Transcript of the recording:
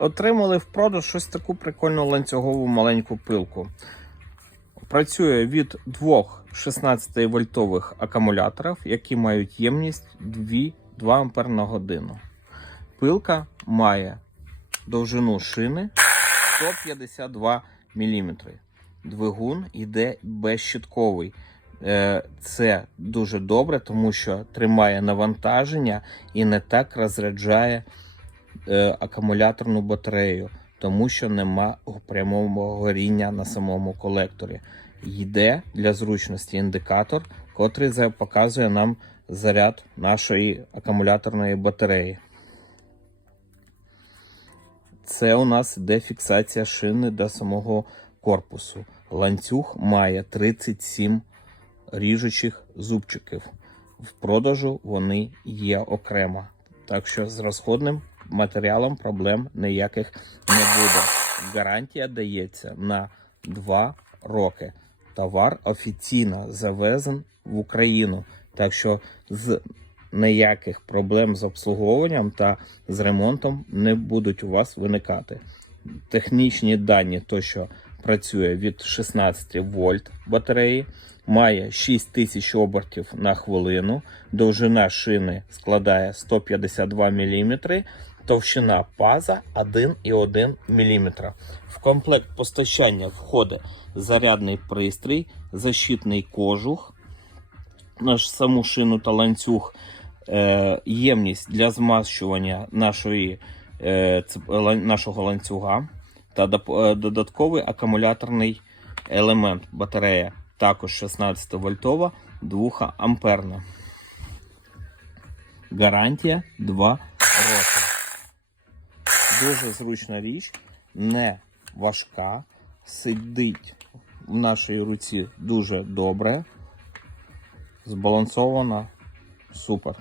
отримали в продаж щось таку прикольну ланцюгову маленьку пилку. Працює від двох 16 вольтових акумуляторів, які мають ємність 2, 2 ампер на годину. Пилка має довжину шини 152 мм. Двигун йде безщитковий. Е, Це дуже добре, тому що тримає навантаження і не так розряджає акумуляторну батарею, тому що нема прямого горіння на самому колекторі. Йде для зручності індикатор, котрий показує нам заряд нашої акумуляторної батареї. Це у нас іде фіксація шини до самого корпусу. Ланцюг має 37 ріжучих зубчиків. В продажу вони є окремо. Так що з розходним матеріалом проблем ніяких не буде. Гарантія дається на 2 роки. Товар офіційно завезен в Україну. Так що з ніяких проблем з обслуговуванням та з ремонтом не будуть у вас виникати. Технічні дані, то що працює від 16 вольт батареї, має 6000 обертів на хвилину, довжина шини складає 152 мм, товщина паза 1,1 мм. В комплект постачання входить зарядний пристрій, защитний кожух, на саму шину та ланцюг, е, ємність для змащування нашої, е, нашого ланцюга та е, додатковий акумуляторний елемент батарея, також 16 вольтова, 2 амперна. Гарантія 2 роки. Дуже зручна річ, не важка, сидить в нашій руці дуже добре збалансована. Супер.